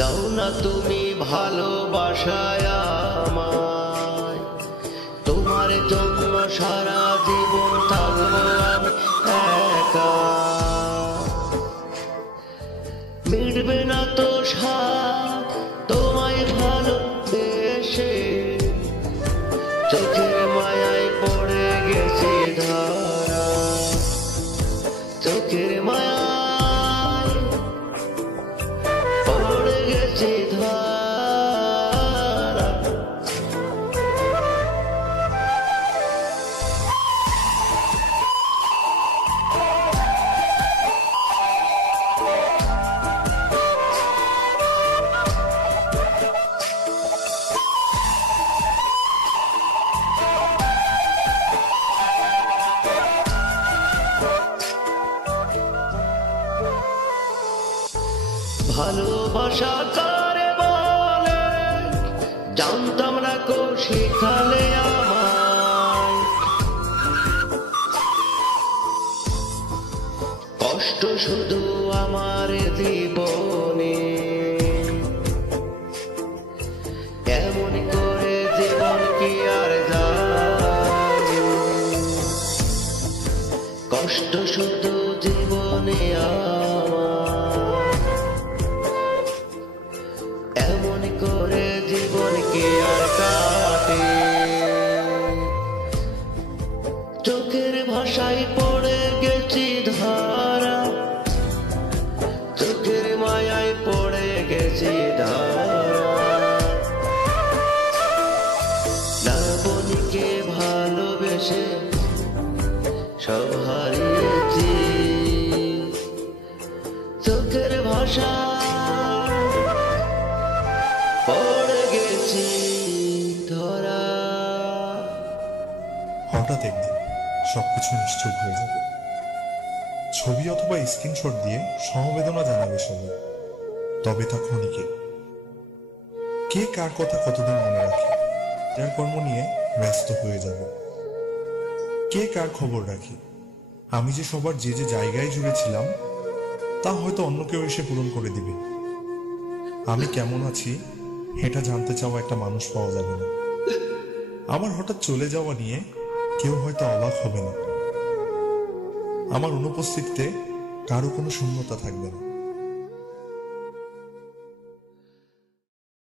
দাও না তুমি ভালোবাসায় আমায়, তোমার জন্য সারা জীবন থাকবো আমি একা। মিটবে না তো স্বাদ তোমায় ভালোবেসে, চোখের মায়ায় পড়ে গেছি ধরা, চোখের মায়ায় পড়ে গেছি ধরা। ভালোবাসা কারে বলে জানতাম না কো শিখালে আমায়, কষ্ট শুধু আমার জীবনে, এমন করে জীবন কি আর যায়, কষ্ট শুধু জীবনে আমার, এমন করে জীবন কি আর কাটে। চোখের ভাষায় পড়ে গেছি ধরা, চোখের মায়ায় পড়ে গেছি ধরা। লাবণীকে ভালোবেসে সব হারিয়েছি, চোখের ভাষা পড়ে গেছি ধরা। হঠাৎ একদিন সবকিছু নিশ্চুপ হয়ে যাবে। ছবি অথবা স্ক্রিনশট দিয়ে সমবেদনা জানাবে সবাই, তবে তা ক্ষণিকে। কে কার কথা কতদিন মনে রাখে, যার কর্ম নিয়ে ব্যস্ত হয়ে যাবে। কে কার খবর রাখে, আমি যে সবার যে যে জায়গায় জুড়েছিলাম তা হয়তো অন্য কেউ এসে পূরণ করে দিবে। আমি কেমন আছি এটা জানতে চাওয়া একটা মানুষ পাওয়া যাবে না। আমার হঠাৎ চলে যাওয়া নিয়ে কেউ হয়তো অবাক হবে না। আমার অনুপস্থিতিতে কারো কোনো শূন্যতা থাকবে না।